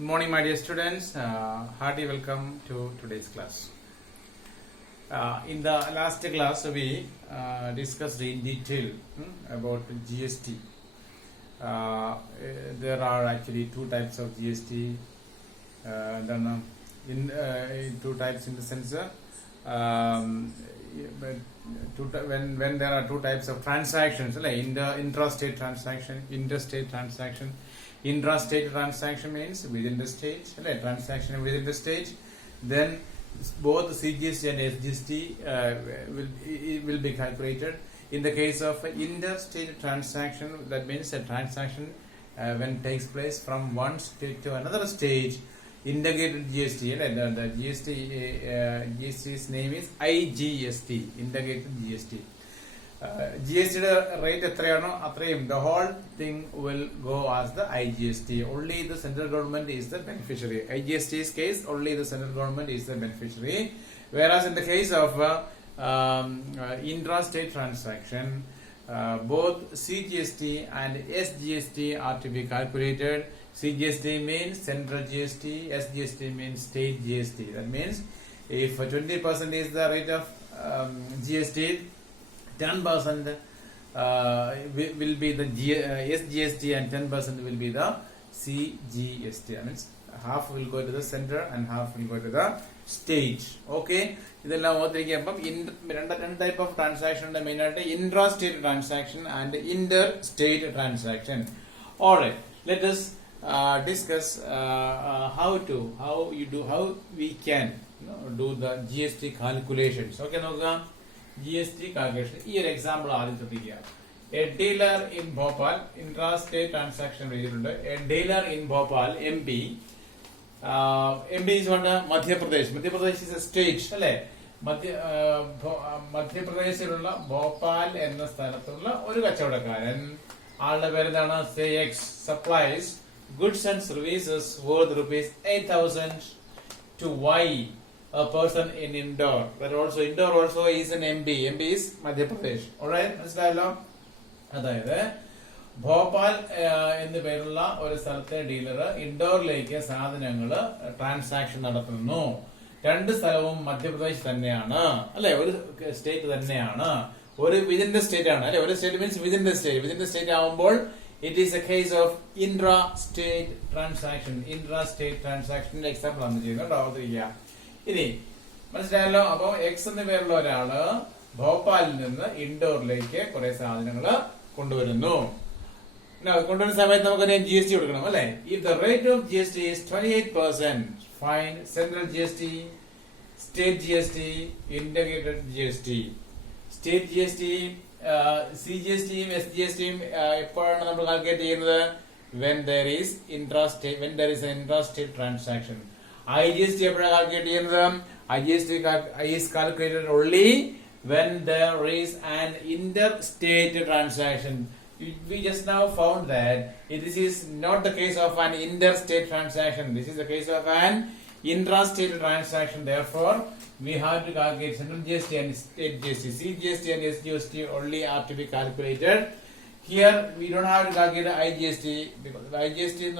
Good morning, my dear students. Hearty welcome to today's class. In the last class, we discussed in detail about GST. There are actually two types of GST. Two types in the sense when there are two types of transactions, like intrastate transaction, interstate transaction. Intrastate transaction means within the state, transaction within the state. Then both CGST and SGST will be calculated. In the case of interstate transaction, that means a transaction when takes place from one state to another state, integrated GST. The GST's name is IGST, integrated GST. GST rate the whole thing will go as the IGST. Only the central government is the beneficiary. IGST's case, only the central government is the beneficiary. Whereas in the case of intrastate transaction, both CGST and SGST are to be calculated. CGST means central GST, SGST means state GST. That means if 20% is the rate of GST, 10% will be the SGST and 10% will be the CGST. That means half will go to the center and half will go to the state. Okay. This type of transaction main intrastate transaction and interstate transaction. Alright, let us discuss how we can do the GST calculations. Okay, no? GST calculation. Here example a dealer in Bhopal, intrastate transaction. A dealer in Bhopal, MP. MP is what? Madhya Pradesh. Madhya Pradesh is a state. Madhya Pradesh Bhopal and the Staratula or Gachadakaran. All the Veridana CX supplies goods and services worth rupees 8,000 to Y. A person in Indore. But also Indore also is an MP. MP is Madhya Pradesh. Alright, let's dialogue. Bhopal in the Perula or a certain dealer, Indore lake, Sadhanangala, transaction no. Tend Salavum Madhya Pradesh Tanyana, a state Tanyana, or within the state, or state means within the state. Within the state on board, it is a case of intra-state transaction. Intra-state transaction example on the year. ഇനി മനസ്സിലായല്ലോ. അപ്പൊ X എന്ന പേരുള്ള ഒരാള് ഭോപ്പാലിൽ നിന്ന് ഇൻഡോറിലേക്ക് കുറെ സാധനങ്ങൾ കൊണ്ടുവരുന്നു. കൊണ്ടുവരുന്ന സമയത്ത് നമുക്ക് GST കൊടുക്കണം അല്ലെ. If the rate of GST is 28%, fine central GST, state GST, integrated GST. State GST, CGSTയും SGSTയും എപ്പോഴാണ് നമ്മൾ കാൽക്കുലേറ്റ് ചെയ്യുന്നത്? when there is an intrastate transaction. IGST is calculated only when there is an interstate transaction. We just now found that this is not the case of an interstate transaction. This is the case of an intrastate transaction. Therefore, we have to calculate central GST and state GST. CGST and SGST only are to be calculated. Here we don't have to calculate IGST because IGST is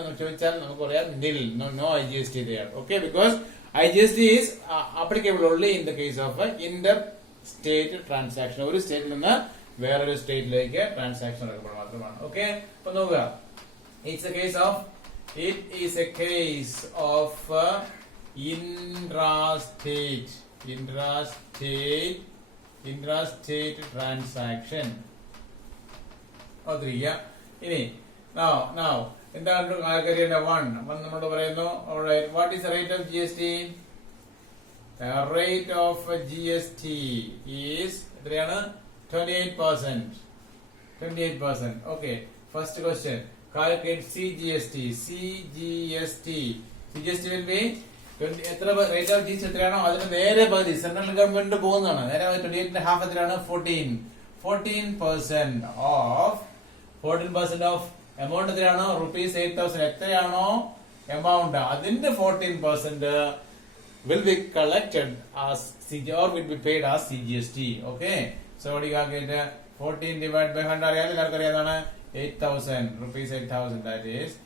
nil. No IGST there. Okay, because IGST is applicable only in the case of interstate transaction. One state where a state like a transaction. Okay, it is a case of intrastate transaction. Now, in the one, alright, what is the rate of GST? The rate of GST is 28%. 28%. Okay, first question. Calculate CGST. CGST will be rate of GST. Central government 14% of 14% of amount rupees 8,000 amount adinde 14% will be collected as CG or will be paid as CGST. Okay, so what you get 14 divided by 100 8,000 rupees 8,000, that is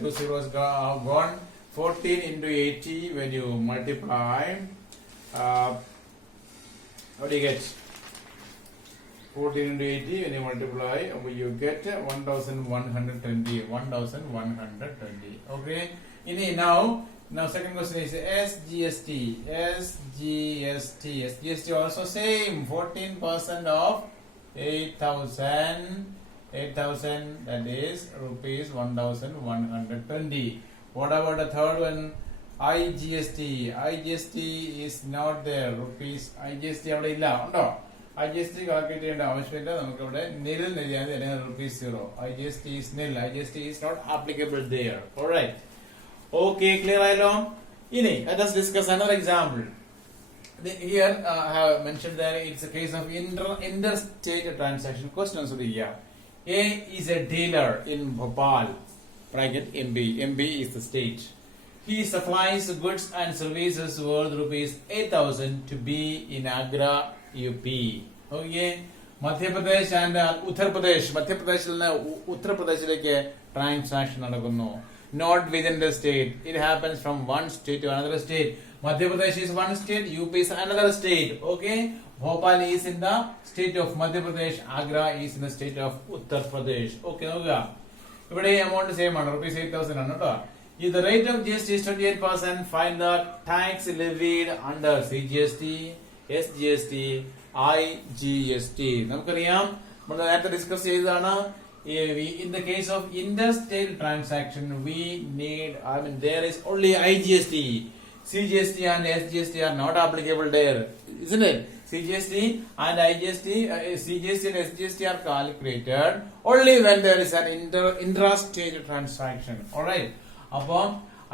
Two zeros gone. 14 into 80 when you multiply. What do you get? 14 into 80 when you multiply, you get 1120. 1120. Okay. Now second question is SGST. SGST also same. 14% of 8,000. That is rupees 1120. What about the third one? IGST. IGST is not there. Rupees. IGST അവിടെ ഇല്ല ഉണ്ടോ? IGST calculate ചെയ്യേണ്ട ആവശ്യമില്ല. നമുക്ക് ഇവിടെ nil എഴുതിയാൽ rupees 0. IGST is nil. IGST is not applicable there. Alright. Okay, clear ആയല്ലോ? ഇനി let us discuss another example. Here I have mentioned that it's a case of interstate transaction. Questions of the year. A is a dealer in Bhopal. Bracket MB. MB is the state. He supplies goods and services worth rupees 8,000 to B in Agra, UP. Okay. Madhya Pradesh and Uttar Pradesh. Madhya Pradesh and Uttar Pradesh transaction നടക്കുന്നു. Not within the state. It happens from one state to another state. Madhya Pradesh is one state. UP is another state. Okay. Bhopal is in the state of Madhya Pradesh. Agra is in the state of Uttar Pradesh. Okay. നോക്കുക. ഇവിടെ amount same ആണ്. Rupees 8,000 ആണ് കേട്ടോ. If the rate of GST is 28%, find the tax levied under CGST, SGST, IGST. നമുക്കറിയാം നമ്മൾ നേരത്തെ discuss ചെയ്തതാണ്. In the case of interstate transaction, there is only IGST. CGST and SGST are not applicable there, isn't it? CGST and IGST, CGST and SGST are calculated only when there is an intrastate transaction. Alright. അപ്പോൾ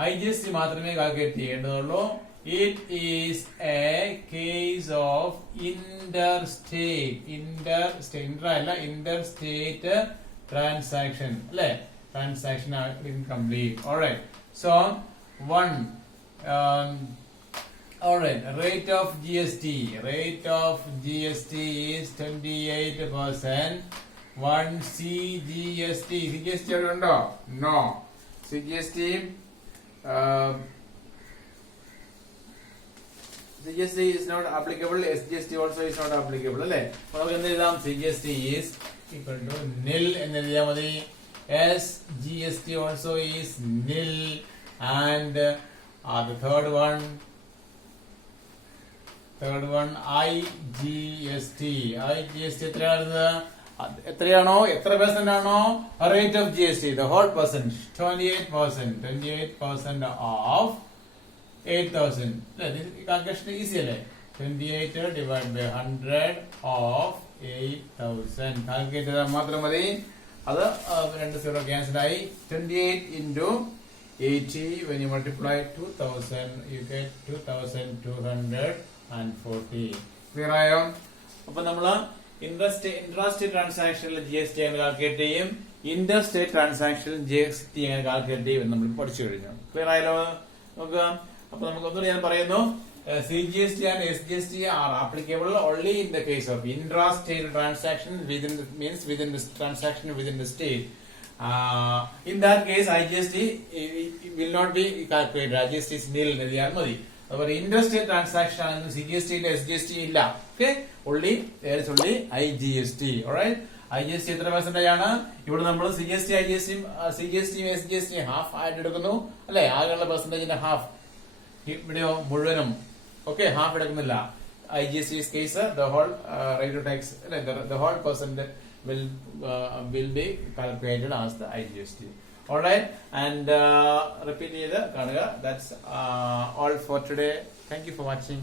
IGST മാത്രമേ calculate ചെയ്യേണ്ടതുള്ളൂ. It is a case of interstate transaction. അല്ലേ? Transaction are incomplete. Alright. So, alright. Rate of GST is 28%. One CGST. CGST അവിടെ ഉണ്ടോ? No. CGST is not applicable. SGST also is not applicable. അല്ലേ? നമുക്ക് എന്ത് എഴുതാം? CGST is equal to nil എന്ന് എഴുതിയാൽ മതി. SGST also is nil. And the third one IGST എത്രയാണോ എത്ര പെർസെന്റ് ആണോ rate of GST the whole percent 28% of 8,000. Calculation easy അല്ലേ? 28 divided by 100 of 8,000 കാൽക്കുലേറ്റ് ചെയ്താൽ മാത്രം മതി. അത് 2 0 ക്യാൻസൽ ആയി. 28 into 80 when you multiply 2,000 you get 2,240. Clear ആയോ? അപ്പൊ നമ്മള് ഇൻട്രാസ്റ്റേറ്റ് ട്രാൻസാക്ഷനിൽ GST എങ്ങനെ കാൽക്കുലേറ്റ് ചെയ്യും, ഇന്റർസ്റ്റേറ്റ് ട്രാൻസാക്ഷനിൽ GST എങ്ങനെ കാൽക്കുലേറ്റ് ചെയ്യും നമ്മൾ പഠിച്ചു കഴിഞ്ഞു. ക്ലിയർ ആയല്ലോ? നോക്കുക. അപ്പൊ നമുക്ക് ഒന്നുകൂടി ഞാൻ പറയുന്നു. CGST and SGST are applicable only in the case of intrastate transaction within the transaction within the state. In that case IGST will not be calculated. IGST is nil എന്ന് എഴുതിയാൽ മതി. അതുപോലെ ഇന്റർസ്റ്റേറ്റ് ട്രാൻസാക്ഷൻ ആണെങ്കിലും CGST ഇല്ല, SGST ഇല്ല. Okay. there is only IGST. alright. IGST എത്ര percentage ആണ്? ഇവിടെ നമ്മൾ CGSTയും SGSTയും ഹാഫ് ആയിട്ട് എടുക്കുന്നു അല്ലെ? ആകെയുള്ള പെർസെന്റേജിന്റെ ഹാഫ്. ഇവിടെയോ മുഴുവനും ഓക്കെ ഹാഫ് എടുക്കുന്നില്ല. IGST case the whole rate of tax, the whole percent will be calculated as the IGST. Alright, and repeat ചെയ്ത് കാണുക. That's all for today. Thank you for watching.